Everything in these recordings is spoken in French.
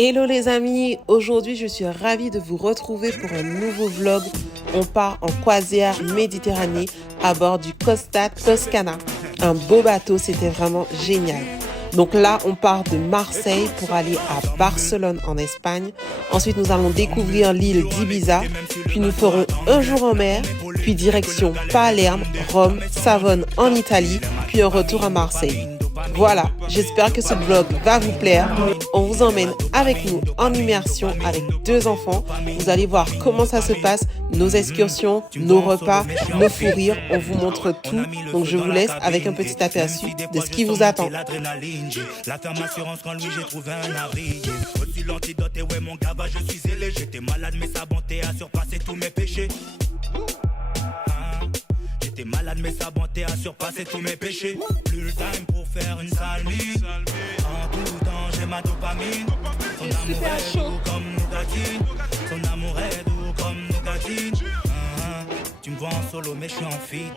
Hello les amis, aujourd'hui je suis ravie de vous retrouver pour un nouveau vlog. On part en croisière Méditerranée à bord du Costa Toscana. Un beau bateau, c'était vraiment génial. Donc là, on part de Marseille pour aller à Barcelone en Espagne. Ensuite, nous allons découvrir l'île d'Ibiza. Puis nous ferons un jour en mer, puis direction Palerme, Rome, Savone en Italie, puis un retour à Marseille. Voilà, j'espère que ce vlog va vous plaire. On vous emmène avec nous en immersion avec deux enfants. Vous allez voir comment ça se passe, nos excursions, nos repas, nos fous rires. On vous montre tout. Donc je vous laisse avec un petit aperçu de ce qui vous attend. La ferme assurance quand lui j'ai trouvé un abri. Reçu l'antidote et ouais mon gars va je suis zélé. J'étais malade mais sa bonté a surpassé tous mes péchés. J'étais malade mais sa bonté a surpassé tous mes péchés. Plus le time pour faire une sale vie. En tout temps j'ai ma dopamine. Son amour est doux comme nougatine. Son amour est doux comme nougatine. Tu me vois en solo mais je suis en feat.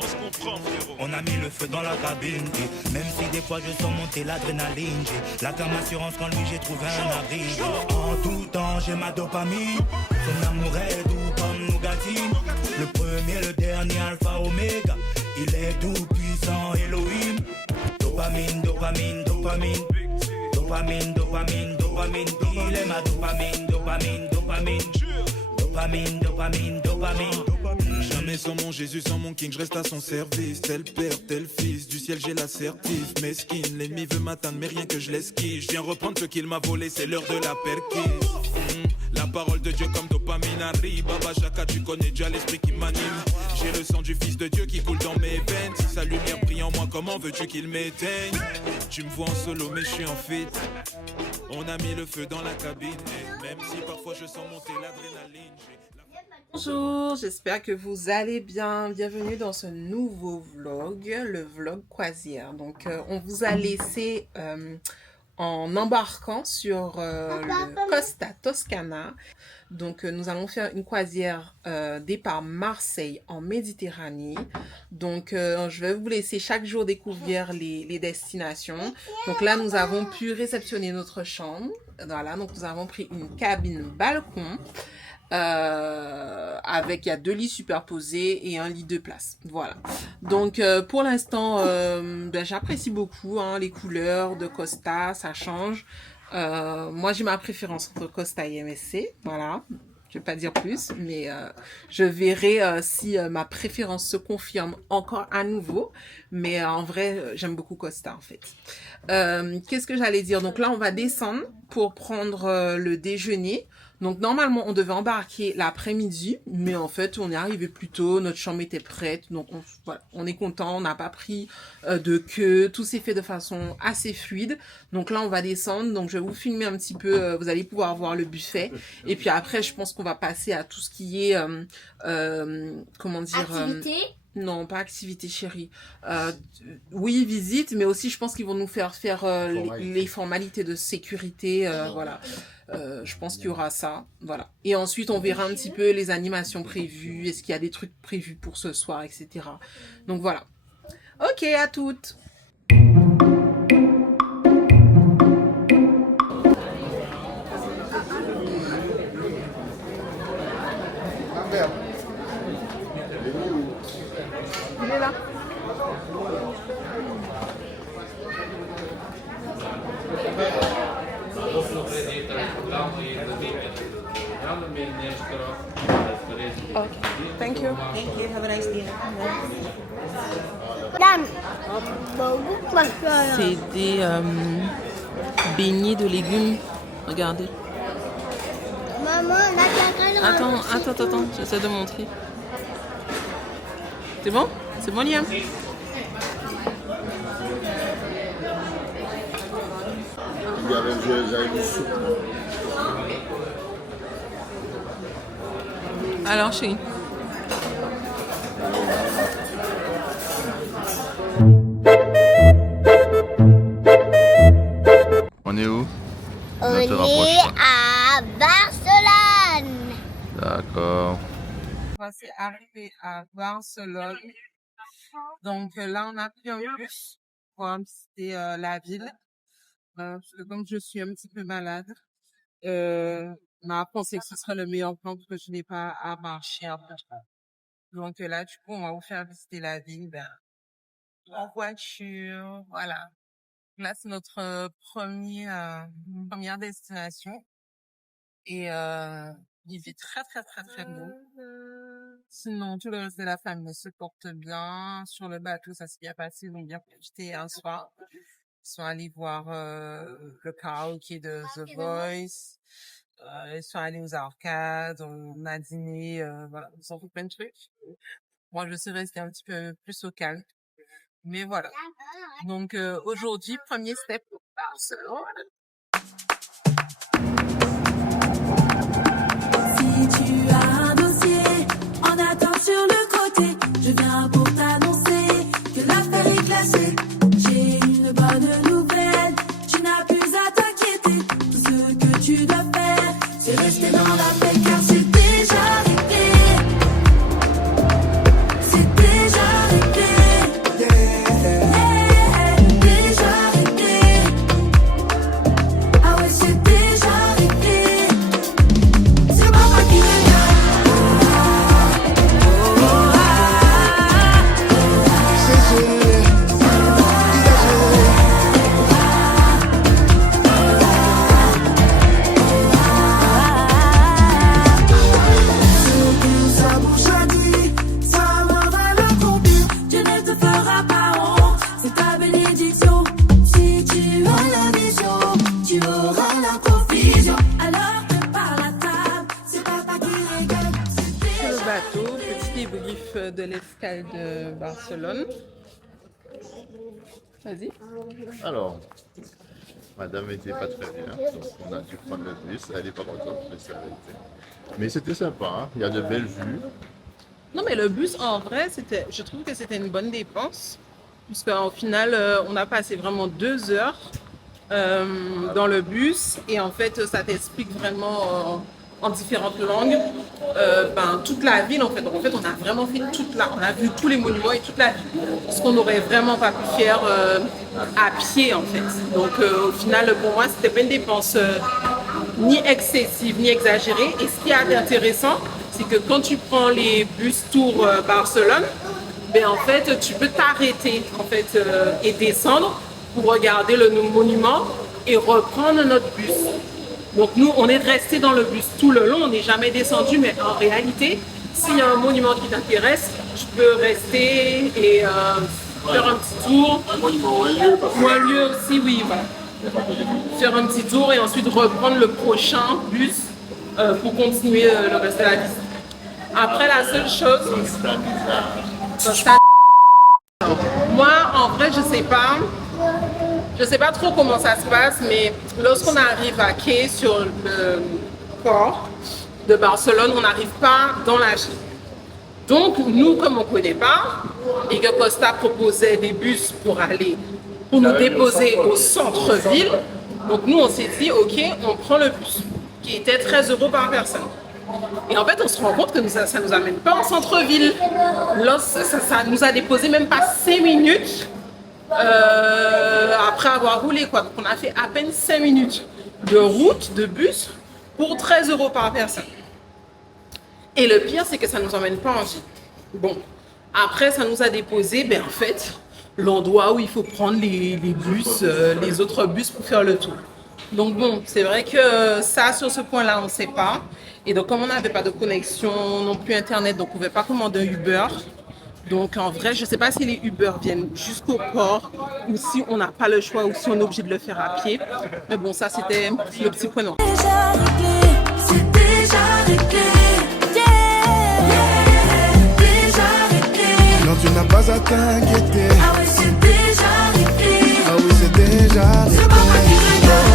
On a mis le feu dans la cabine. Et même si des fois je sens monter l'adrénaline, j'ai la ferme assurance quand lui j'ai trouvé un abri. En tout temps j'ai ma dopamine. Son amour est doux comme nougatine. Le premier, le dernier, alpha, oméga. Il est tout puissant, Elohim. Dopamine, dopamine, dopamine. Dopamine, dopamine, dopamine. Il est ma dopamine, dopamine, dopamine. Dopamine, dopamine, dopamine. Jamais sans mon Jésus, sans mon King, je reste à son service. Tel père, tel fils, du ciel j'ai l'assertif. Mesquine, l'ennemi veut m'atteindre, mais rien que je l'esquive. Je viens reprendre ce qu'il m'a volé, c'est l'heure de la perquise. La parole de Dieu comme dopamine arrive. Baba Chaka, tu connais déjà l'esprit qui m'anime. J'ai le sang du Fils de Dieu qui coule dans mes veines. Si sa lumière brille en moi, comment veux-tu qu'il m'éteigne? Tu me vois en solo, mais je suis en fit. On a mis le feu dans la cabine. Et même si parfois je sens monter l'adrénaline. Bonjour, j'espère que vous allez bien. Bienvenue dans ce nouveau vlog, le vlog croisière. Donc, on vous a laissé en embarquant sur le Costa Toscana. Donc, nous allons faire une croisière départ Marseille en Méditerranée. Donc, je vais vous laisser chaque jour découvrir les destinations. Donc là, nous avons pu réceptionner notre chambre. Voilà, donc nous avons pris une cabine balcon. Il y a 2 lits superposés et un lit 2 places. Voilà. Donc, pour l'instant, j'apprécie beaucoup les couleurs de Costa, ça change. Moi, j'ai ma préférence entre Costa et MSC. Voilà. Je vais pas dire plus, mais je verrai si ma préférence se confirme encore à nouveau. Mais en vrai, j'aime beaucoup Costa, en fait. Qu'est-ce que j'allais dire? Donc là, on va descendre pour prendre le déjeuner. Donc normalement, on devait embarquer l'après-midi, mais en fait, on est arrivé plus tôt, notre chambre était prête, donc voilà, on est content, on n'a pas pris de queue, tout s'est fait de façon assez fluide. Donc là, on va descendre, donc je vais vous filmer un petit peu, vous allez pouvoir voir le buffet. Et puis après, je pense qu'on va passer à tout ce qui est, comment dire... Activité non, pas activité chérie. Oui, visite, mais aussi je pense qu'ils vont nous faire les formalités de sécurité, voilà. Je pense qu'il y aura ça, voilà. Et ensuite, on verra un petit peu les animations prévues, est-ce qu'il y a des trucs prévus pour ce soir, etc. Donc voilà. Ok, à toutes. Il est là. Okay, thank you. Thank you, have a nice day. C'est des beignets de légumes. Regardez. Maman, Attends, j'essaie de montrer. C'est bon? C'est bon, Liam? Alors, chérie. On est où? On est à Barcelone. D'accord. C'est arrivé à Barcelone. Donc là, on a pris un bus pour visiter la ville. Parce que comme je suis un petit peu malade, On a pensé que ce serait le meilleur plan parce que je n'ai pas à marcher après. Donc là, du coup, on va vous faire visiter la ville, en voiture, voilà. Là, c'est notre première destination. Et il fait très, très, très, très beau. Sinon, tout le reste de la famille se porte bien. Sur le bateau, ça s'est bien passé. Ils ont bien profité un soir. Ils sont allés voir le karaoké de The Voice. Ils sont allés aux arcades. On a dîné. Voilà, ils ont fait plein de trucs. Moi, je suis restée un petit peu plus au calme. Mais voilà. Donc, aujourd'hui, premier step au Barcelone. Si tu as un dossier en attente sur le côté, je viens pour t'annoncer que l'affaire est classée. J'ai une bonne nouvelle, tu n'as plus à t'inquiéter. Tout ce que tu dois faire, c'est rester dans la paix car c'est déjà réglé. C'est déjà réglé. Déjà réglé. Ah ouais, c'est déjà réglé. C'est papa qui regarde. Sa bouche a dit, sa main va l'accomplir. Dieu ne te fera pas honte, c'est ta bénédiction. Si tu as la vision, tu auras la provision. Alors prépare la table, c'est papa qui régale. Sur le bateau, petit débrief de l'escale de Barcelone. Vas-y. Alors, madame était pas très bien, donc on a dû prendre le bus. Elle n'est pas contente, mais c'est arrêté. Mais c'était sympa, hein. Il y a de belles vues. Non, mais le bus, en vrai, je trouve que c'était une bonne dépense. Puisqu'au final, on a passé vraiment 2 heures dans le bus. Et en fait, ça t'explique vraiment en différentes langues toute la ville, en fait. Donc, en fait, on a vraiment fait on a vu tous les monuments et toute la ville. Ce qu'on n'aurait vraiment pas pu faire à pied, en fait. Donc, au final, pour moi, c'était pas une dépense ni excessive, ni exagérée. Et ce qui est intéressant, c'est que quand tu prends les bus Tour Barcelone, en fait, tu peux t'arrêter en fait, et descendre pour regarder le monument et reprendre notre bus. Donc nous, on est resté dans le bus tout le long, on n'est jamais descendu, mais en réalité, s'il y a un monument qui t'intéresse, tu peux rester et faire un petit tour. Ou un lieu aussi, oui, voilà. Faire un petit tour et ensuite reprendre le prochain bus pour continuer le reste de la visite. Après, la seule chose, moi, en vrai, je sais pas trop comment ça se passe, mais lorsqu'on arrive à quai sur le port de Barcelone, on n'arrive pas dans la ville. Donc, nous, comme on ne connaît pas, et que Costa proposait des bus pour nous déposer au centre-ville, donc nous, on s'est dit, ok, on prend le bus, qui était 13 € par personne. Et en fait, on se rend compte que ça ne nous amène pas en centre-ville. Ça nous a déposé même pas 5 minutes après avoir roulé, quoi. Donc, on a fait à peine 5 minutes de route, de bus, pour 13 € par personne. Et le pire, c'est que ça ne nous emmène pas en ville. Bon, après, ça nous a déposé, en fait, l'endroit où il faut prendre les bus, les autres bus pour faire le tour. Donc bon, c'est vrai que ça, sur ce point-là, on ne sait pas. Et donc, comme on n'avait pas de connexion non plus Internet, donc on ne pouvait pas commander un Uber. Donc, en vrai, je ne sais pas si les Uber viennent jusqu'au port ou si on n'a pas le choix ou si on est obligé de le faire à pied. Mais bon, ça, c'était le petit point noir. Déjà réglé, c'est déjà réglé. Déjà réglé. Non, tu n'as pas à t'inquiéter. Ah ouais, c'est déjà réglé. Ah oui, c'est déjà C'est papa qui régale.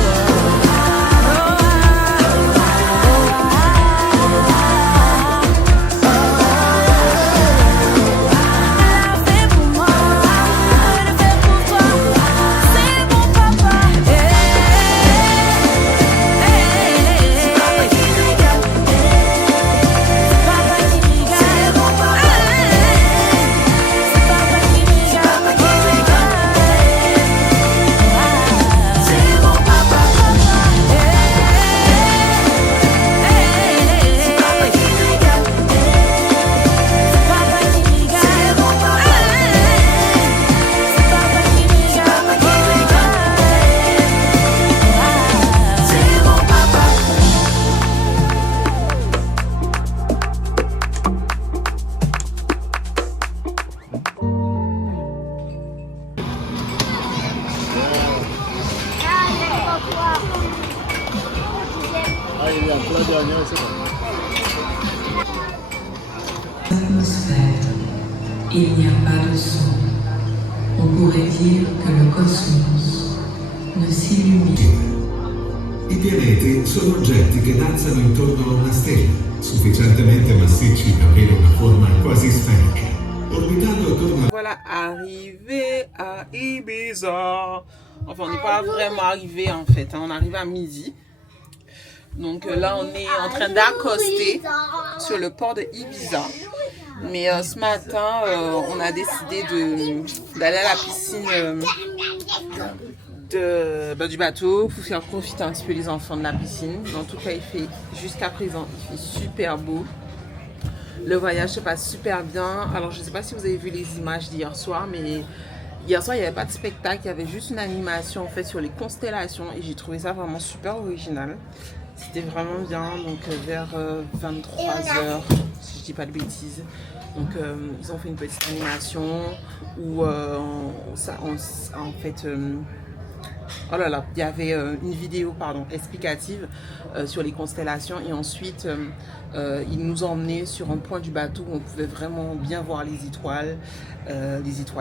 C'est mon papa. bien, pour la dernière, c'est bon. Atmosphère, il n'y a pas de son. On pourrait dire que le cosmos ne s'illumine. I pianeti sono oggetti che danzano intorno a una stella, sufficientemente massicci da avere una forma quasi sferica. Orbitando attorno a... Voilà, arrivé à Ibiza. Enfin, on n'est pas vraiment arrivé en fait, hein. On arrive à midi. Donc là, on est en train d'accoster sur le port de Ibiza. Mais ce matin, on a décidé d'aller à la piscine du bateau pour faire profiter un petit peu les enfants de la piscine. En tout cas, jusqu'à présent, il fait super beau. Le voyage se passe super bien. Alors, je ne sais pas si vous avez vu les images d'hier soir, mais hier soir, il n'y avait pas de spectacle. Il y avait juste une animation en fait sur les constellations et j'ai trouvé ça vraiment super original. C'était vraiment bien. Donc, vers 23h, si je dis pas de bêtises. Donc, ils ont fait une petite animation où en fait... oh là là, il y avait une vidéo explicative sur les constellations et ensuite ils nous ont emmenés sur un point du bateau où on pouvait vraiment bien voir les étoiles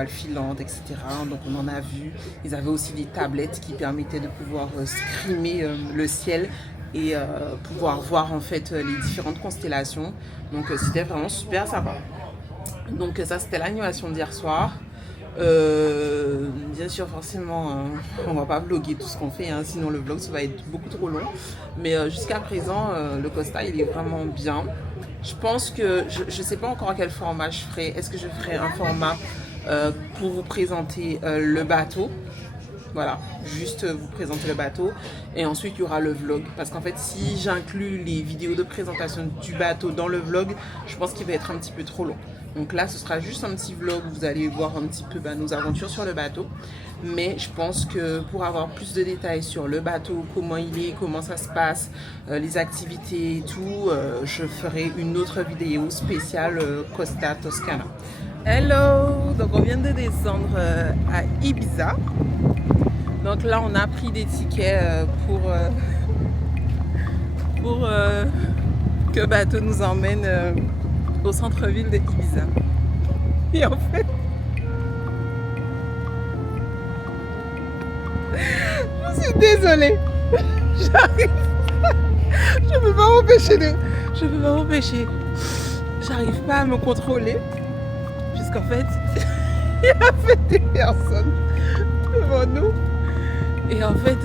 filantes, etc. Donc on en a vu. Ils avaient aussi des tablettes qui permettaient de pouvoir screamer le ciel et pouvoir voir en fait les différentes constellations. Donc c'était vraiment super sympa. Donc ça c'était l'animation d'hier soir. Bien sûr forcément on va pas vlogger tout ce qu'on fait, hein, sinon le vlog ça va être beaucoup trop long, mais jusqu'à présent le Costa il est vraiment bien. Je pense que je sais pas encore à quel format je ferai. Est-ce que je ferai un format pour vous présenter le bateau, voilà, juste vous présenter le bateau et ensuite il y aura le vlog, parce qu'en fait si j'inclus les vidéos de présentation du bateau dans le vlog, je pense qu'il va être un petit peu trop long. Donc là, ce sera juste un petit vlog où vous allez voir un petit peu nos aventures sur le bateau. Mais je pense que pour avoir plus de détails sur le bateau, comment il est, comment ça se passe, les activités et tout, je ferai une autre vidéo spéciale Costa Toscana. Hello! Donc on vient de descendre à Ibiza. Donc là, on a pris des tickets pour que le bateau nous emmène au centre-ville de Ibiza. Et en fait, je suis désolée. J'arrive pas. Je peux pas m'empêcher. J'arrive pas à me contrôler. Puisqu'en fait, il y avait des personnes devant nous. Et en fait,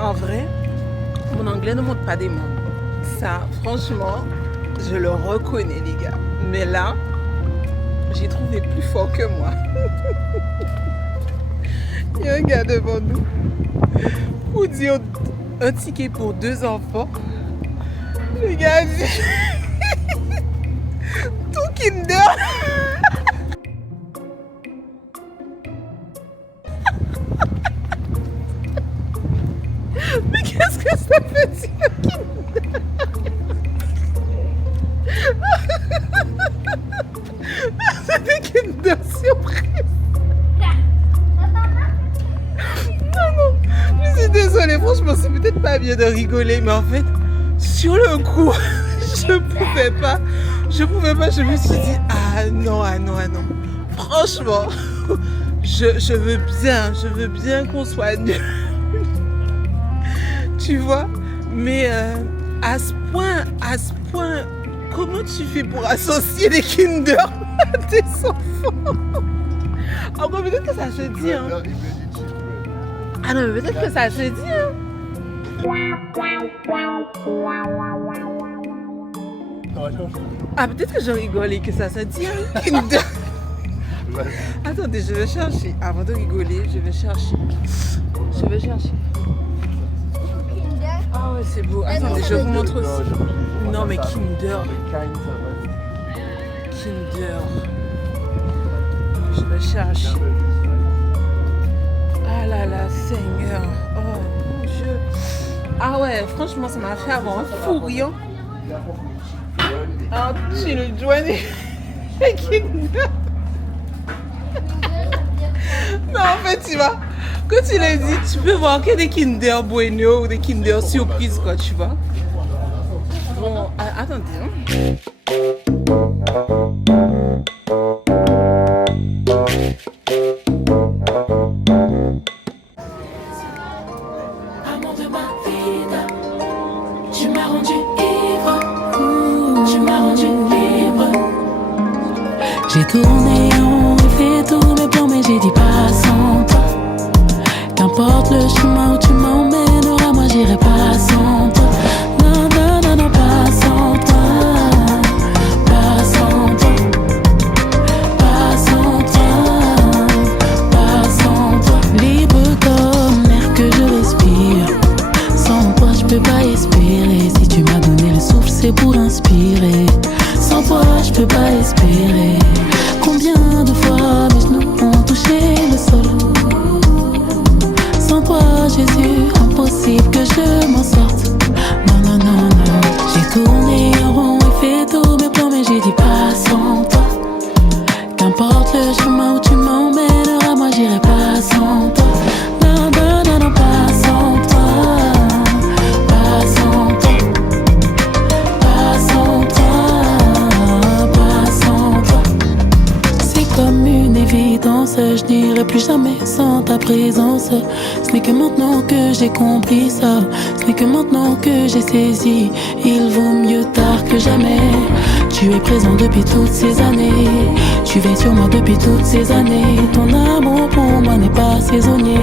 en vrai, mon anglais ne monte pas des mots. Ça, franchement, je le reconnais les gars, mais là, j'ai trouvé plus fort que moi. Il y a un gars devant nous pour dire un ticket pour 2 enfants. Le gars a dit tout Kinder. Mais qu'est-ce que ça veut dire Kinder? C'était Kinder surprise. Non, je suis désolée, franchement c'est peut-être pas bien de rigoler, mais en fait sur le coup je pouvais pas, je me suis dit ah non. Franchement je veux bien qu'on soit nul. Tu vois, mais à ce point, comment tu fais pour associer les Kinder à tes enfants? Encore peut-être que ça se dit, hein. Ah non, mais peut-être que ça se dit, hein. Ah, peut-être que je rigole et que ça se dit, hein. Kinder. Attendez, je vais chercher. Avant de rigoler, je vais chercher. Ah ouais, c'est beau. Attendez, je vous montre aussi. Non, mais Kinder. Je vais chercher. Ah là là, Seigneur. Oh mon Dieu. Ah ouais, franchement, ça m'a fait avoir un fou rire. Ah, tu le dois des Kinder. Mais en fait, tu vois, quand tu l'as dit, tu peux voir que des Kinder Bueno ou des Kinder Surprise, quoi, tu vois. Bon, attendez. Hein. Amour de ma vida, tu m'as rendu ivre, tu m'as rendu libre. J'ai tourné en rond et fait tous mes plans, mais j'ai dit pas sans toi. Qu'importe le chemin où tu m'emmèneras, moi j'irai pas sans toi. Non, non, non, non, pas sans toi. Pas sans toi. Pas sans toi. Pas sans toi. Libre comme l'air que je respire. Sans toi je peux pas espérer. Si tu m'as donné le souffle c'est pour inspirer. Sans toi je peux pas espérer. Combien de fois mes genoux ont touché le sol. Sans toi Jésus, impossible que je m'en sorte. Non, non, non, non. J'ai tourné en rond et fait tous mes plans, mais j'ai dit pas sans toi. Qu'importe le chemin où tu m'emmèneras, moi j'irai pas sans toi. Non, non, non, non, pas sans toi. Pas sans toi. Pas sans toi. Pas sans toi. C'est comme une évidence, je n'irai plus jamais sans ta présence. Ce n'est que maintenant que j'ai compris ça. Ce n'est que maintenant que j'ai saisi. Il vaut mieux tard que jamais. Tu es présent depuis toutes ces années. Tu veilles sur moi depuis toutes ces années. Ton amour pour moi n'est pas saisonnier.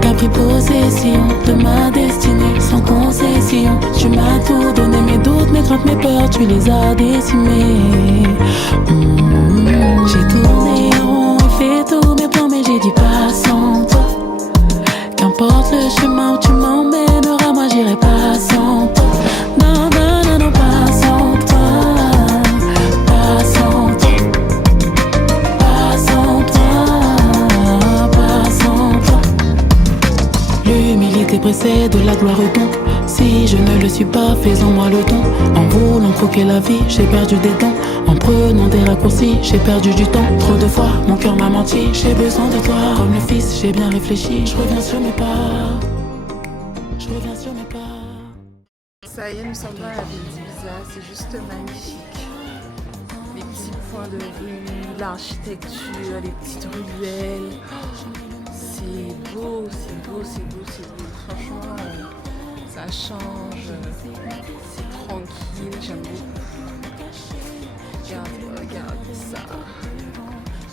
T'as pris possession de ma destinée sans concession. Tu m'as tout donné, mes doutes, mes craintes, mes peurs, tu les as décimés. J'ai tourné en rond et fait tous mes plans, mais j'ai dit pas sans toi. Qu'importe le chemin où tu m'emmèneras, moi j'irai pas sans toi. Non, non, non, non, pas sans toi. Pas sans toi. Pas sans toi. Pas sans toi. L'humilité précède la gloire donc. Si je ne le suis pas, fais-en-moi le don. En voulant croquer la vie, j'ai perdu des dents. En prenant des raccourcis, j'ai perdu du temps. Trop de fois, mon cœur m'a menti. J'ai besoin de toi, comme le fils, j'ai bien réfléchi. Je reviens sur mes pas. Je reviens sur mes pas. Ça y est, nous sommes dans la ville d'Ibiza, c'est juste magnifique. Les petits points de rue, l'architecture, les petites ruelles. C'est beau, c'est beau, c'est beau, c'est beau. Franchement, ça change, c'est tranquille, j'aime beaucoup. Regardez ça.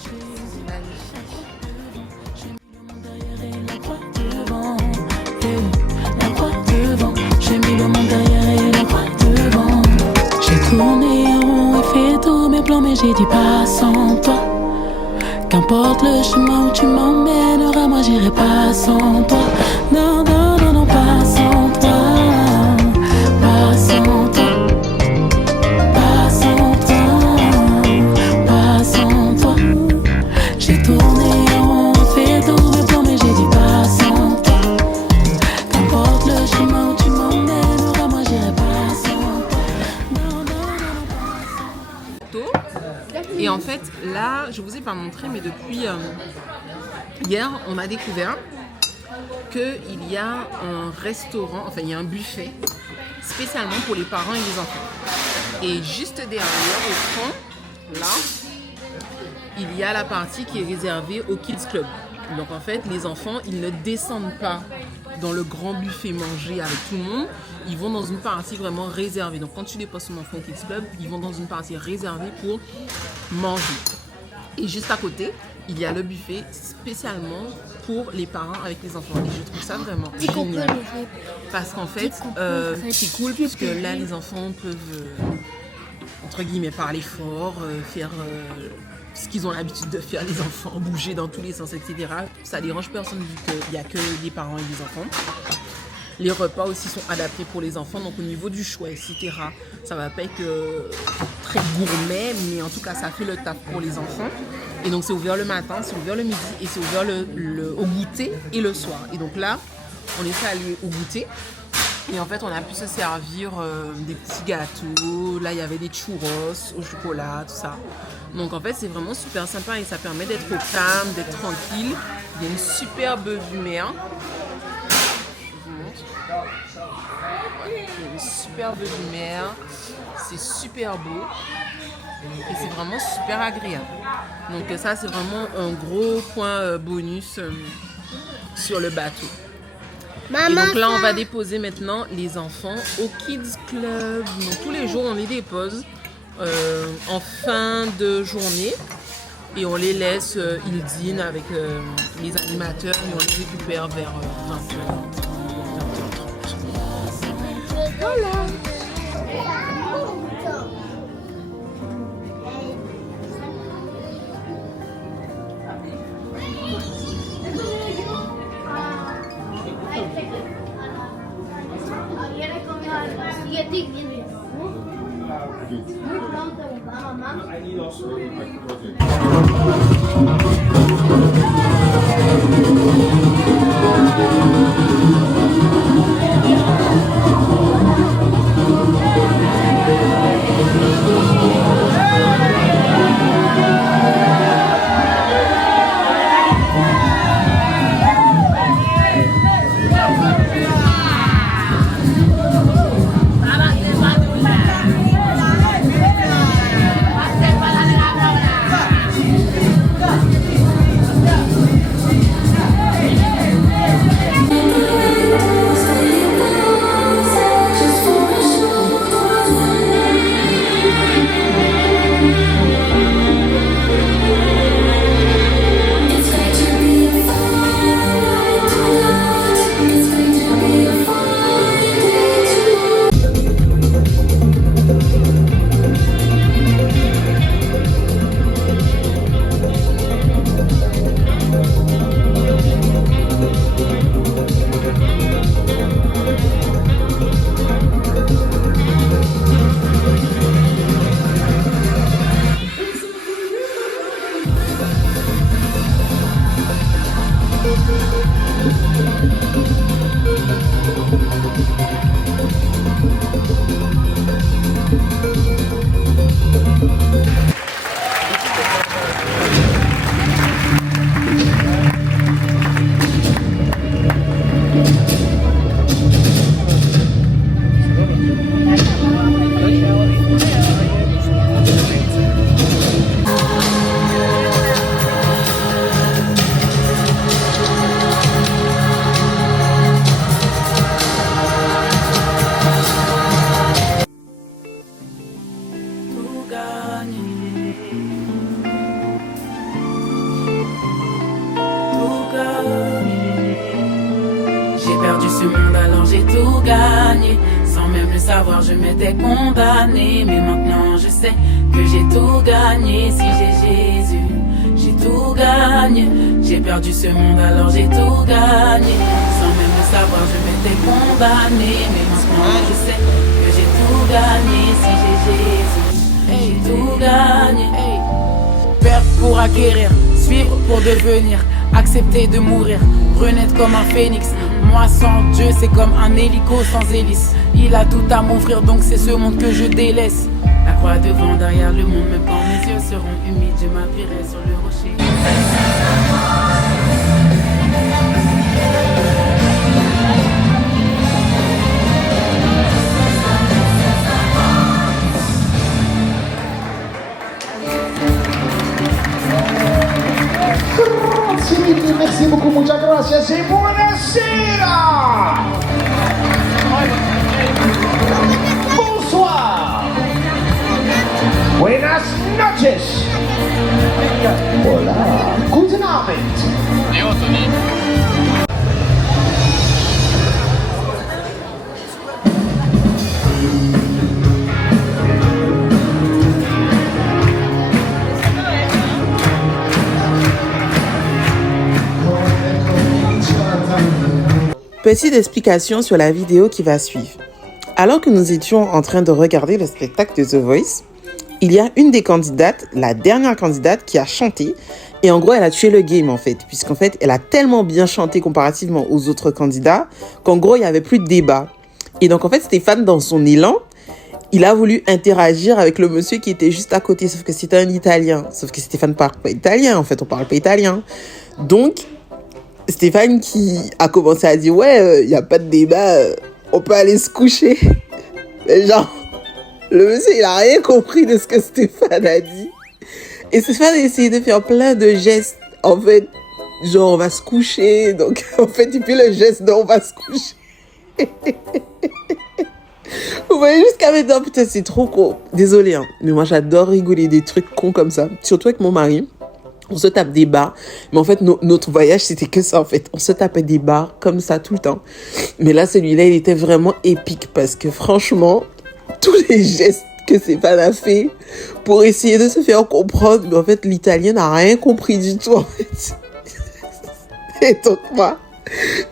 C'est magnifique. La croix devant, la croix devant. J'ai mis le monde derrière et la croix devant. J'ai tourné en rond et fait tous mes plans, mais j'ai dit pas sans toi. Qu'importe le chemin où tu m'emmèneras, moi j'irai pas sans toi. Non, non, non, non, pas sans toi. Pas sans toi. Pas sans toi. Pas sans toi. J'ai tourné en rond, fait tous mes plans, mais j'ai dit pas sans toi. Qu'importe le chemin où tu m'emmèneras, moi j'irai pas sans toi. Non, non, non, non. Et en fait, là, je vous ai pas montré, mais depuis hier, on a découvert qu'il y a un restaurant, enfin il y a un buffet spécialement pour les parents et les enfants. Et juste derrière, au fond, là, il y a la partie qui est réservée au Kids Club. Donc en fait, les enfants, ils ne descendent pas dans le grand buffet manger avec tout le monde. Ils vont dans une partie vraiment réservée. Donc quand tu déposes ton enfant au Kids Club, ils vont dans une partie réservée pour manger. Et juste à côté, il y a le buffet spécialement pour les parents avec les enfants. Et je trouve ça vraiment génial. Parce qu'en fait, c'est cool puisque là, les enfants peuvent, entre guillemets, parler fort, faire ce qu'ils ont l'habitude de faire, les enfants, bouger dans tous les sens, etc. Ça dérange personne vu qu'il n'y a que les parents et les enfants. Les repas aussi sont adaptés pour les enfants, donc au niveau du choix, etc. Ça va pas être très gourmet, mais en tout cas, ça fait le taf pour les enfants. Et donc, c'est ouvert le matin, c'est ouvert le midi et c'est ouvert au goûter et le soir. Et donc là, on est fait aller au goûter. Et en fait, on a pu se servir des petits gâteaux. Là, il y avait des churros au chocolat, tout ça. Donc en fait, c'est vraiment super sympa et ça permet d'être au calme, d'être tranquille. Il y a une superbe vue mer. Je vous montre. Il y a une super vue de mer, c'est super beau et c'est vraiment super agréable. Donc ça c'est vraiment un gros point bonus sur le bateau. Maman, Et donc là on ça- va déposer maintenant les enfants au Kids Club. Donc tous les jours on les dépose en fin de journée et on les laisse, ils dînent avec les animateurs et on les récupère vers 20h. Voilà. J'ai perdu ce monde alors j'ai tout gagné. Sans même le savoir je m'étais condamné. Mais maintenant je sais que j'ai tout gagné. Si j'ai Jésus, j'ai tout gagné. J'ai perdu ce monde alors j'ai tout gagné. Sans même le savoir je m'étais condamné. Mais maintenant je sais que j'ai tout gagné. Si j'ai Jésus, j'ai tout gagné. Perdre pour acquérir, suivre pour devenir, accepter de mourir, renaître comme un phénix. Moi sans Dieu c'est comme un hélico sans hélice. Il a tout à m'offrir donc c'est ce monde que je délaisse. La croix devant derrière le monde, même quand mes yeux seront humides, je m'appuierai sur le rocher. Merci beaucoup, muchas gracias y buonasera. Bonsoir. Buenas noches. Hola. Guten Abend. Petite explication sur la vidéo qui va suivre. Alors que nous étions en train de regarder le spectacle de The Voice, il y a une des candidates, la dernière candidate, qui a chanté. Et en gros, elle a tué le game en fait. Puisqu'en fait, elle a tellement bien chanté comparativement aux autres candidats qu'en gros, il n'y avait plus de débat. Et donc en fait, Stéphane, dans son élan, il a voulu interagir avec le monsieur qui était juste à côté. Sauf que c'était un Italien. Sauf que Stéphane ne parle pas italien. En fait, on ne parle pas italien. Donc, Stéphane qui a commencé à dire « Ouais, il n'y a pas de débat. on peut aller se coucher. Et genre, le monsieur, il a rien compris de ce que Stéphane a dit. Et Stéphane a essayé de faire plein de gestes. En fait, genre, on va se coucher. Donc, en fait, il fait le geste de on va se coucher. Vous voyez jusqu'à maintenant, putain, c'est trop con. Désolée, hein. Mais moi, j'adore rigoler des trucs cons comme ça. Surtout avec mon mari. On se tape des bars. Mais en fait, notre voyage, c'était que ça, en fait. On se tapait des bars comme ça tout le temps. Mais là, celui-là, il était vraiment épique. Parce que franchement, tous les gestes que Stéphane a fait pour essayer de se faire comprendre. Mais en fait, l'italien n'a rien compris du tout, en fait. Et donc, moi,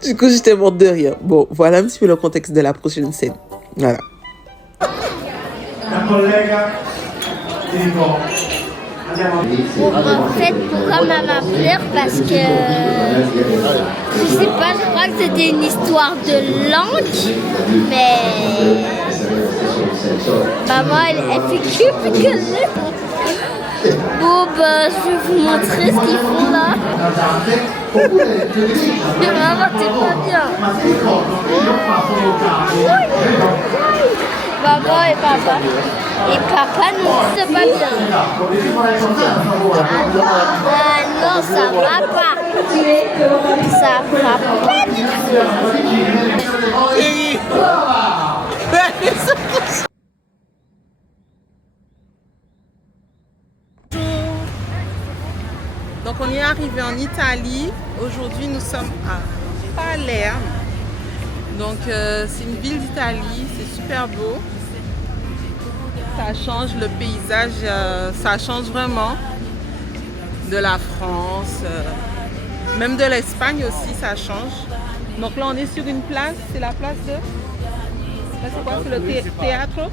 du coup, j'étais morte de rire. Bon, voilà un petit peu le contexte de la prochaine scène. Voilà. Bon, en fait, pourquoi maman pleure? Parce que, je sais pas, je crois que c'était une histoire de langue, mais maman, elle fait que pleurer. Bon, bah, je vais vous montrer ce qu'ils font là. Mais maman, t'es pas bien. Maman et papa. Et papa, non, c'est pas bien. Ah non, ça va pas. Ça va pas du tout. Donc on est arrivé en Italie. Aujourd'hui nous sommes à Palerme. Donc c'est une ville d'Italie, c'est super beau. Ça change le paysage, ça change vraiment de la France, même de l'Espagne aussi ça change. Donc là on est sur une place, c'est la place de... Là c'est quoi? C'est le théâtre?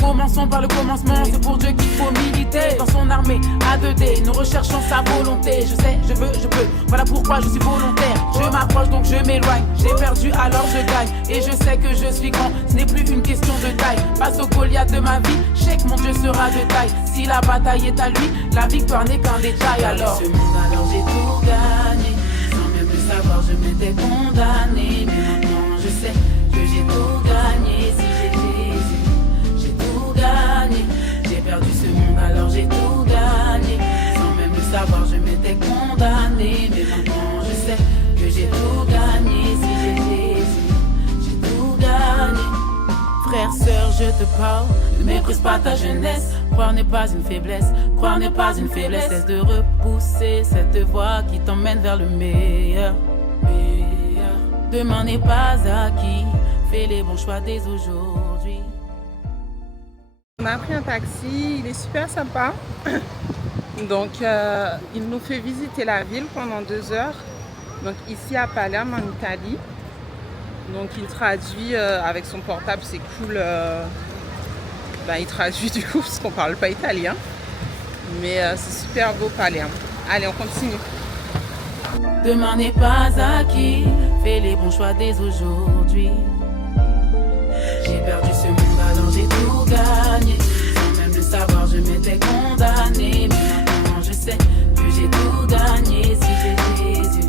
Commençons par le commencement, c'est pour Dieu qu'il faut militer. Dans son armée, A2D, nous recherchons sa volonté. Je sais, je veux, je peux, voilà pourquoi je suis volontaire. Je m'approche donc je m'éloigne, j'ai perdu alors je gagne. Et je sais que je suis grand, ce n'est plus une question de taille. Face au Goliath de ma vie, je sais que mon Dieu sera de taille. Si la bataille est à lui, la victoire n'est qu'un détail. Alors ce monde, alors j'ai tout gagné. Sans même le savoir, je m'étais condamné. Mais maintenant je sais que j'ai tout gagné. Si j'ai Jésus, j'ai tout gagné. J'ai perdu ce monde, alors j'ai tout gagné. Sans même le savoir, je m'étais condamné. Mais maintenant je sais que j'ai tout gagné. Si j'ai Jésus, j'ai tout gagné. Frère, sœur, je te parle, ne méprise pas ta jeunesse. Croire n'est pas une faiblesse, croire n'est pas une faiblesse. Cesse de repousser cette voie qui t'emmène vers le meilleur. Demain n'est pas acquis, fais les bons choix dès aujourd'hui. On a pris un taxi, il est super sympa. Donc il nous fait visiter la ville pendant 2 heures. Donc ici à Palerme en Italie. Donc il traduit avec son portable, c'est cool. Il traduit du coup parce qu'on parle pas italien. Mais c'est super beau Palerme. Allez, on continue. Demain n'est pas acquis, fais les bons choix dès aujourd'hui. J'ai perdu ce monde, alors j'ai tout gagné. Sans même le savoir, je m'étais condamné. Mais maintenant je sais que j'ai tout gagné. Si j'ai Jésus,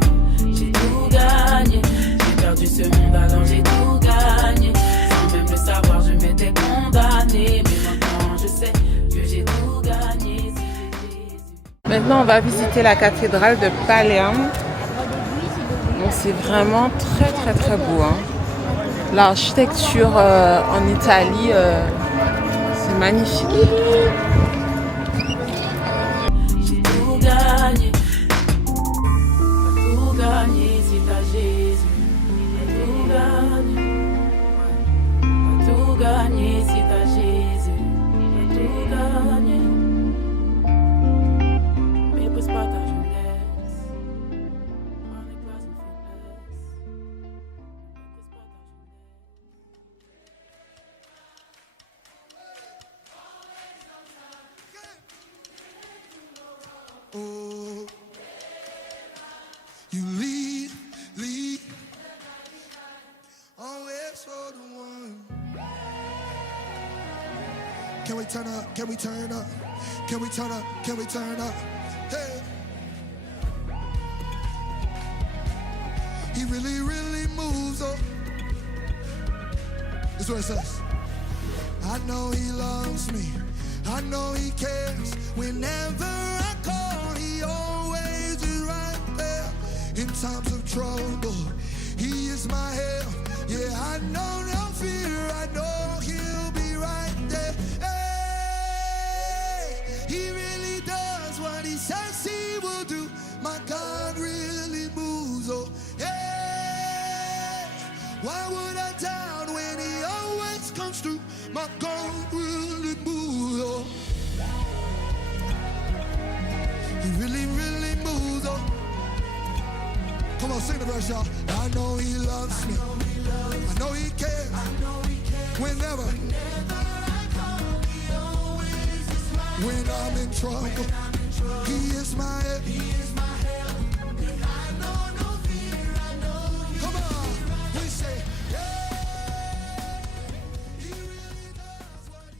j'ai tout gagné. J'ai perdu ce monde, alors j'ai tout gagné. Sans même le savoir, je m'étais condamné. Mais maintenant je sais que j'ai tout gagné. Si j'ai Jésus. Maintenant on va visiter la cathédrale de Palerme. Donc c'est vraiment très très très beau. Hein. L'architecture en Italie, c'est magnifique. J'ai tout gagné. Tout gagné si t'as Jésus. Tout gagné. Tout gagné si t'as Jésus. Tout gagné. Méprise pas ta jeunesse. Oh, you lead, always for the one. Can we turn up? Can we turn up? Can we turn up? Can we turn up? Hey. He really, really moves on. This is what it says. I know he loves me. I know he cares. Whenever I call, he always is right there. In times of trouble, he is my help. Yeah, I know no fear. I know he'll be right there. Hey, he really does what he says he will do. My God really moves. Oh, hey, why would I doubt when he always comes through? My God really moves. Oh, he really, really moves. Oh, come on, sing the verse, y'all. I know he loves me. I know he cares. Whenever I call, he always is right. When I'm in trouble, he is my help. I know no fear. I know. Come on, we say, yeah. He really does what he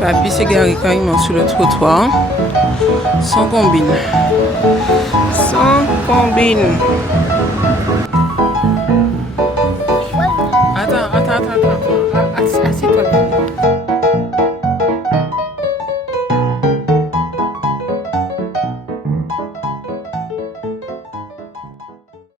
Papy s'est garé carrément sur le trottoir, sans combine. Sans combine.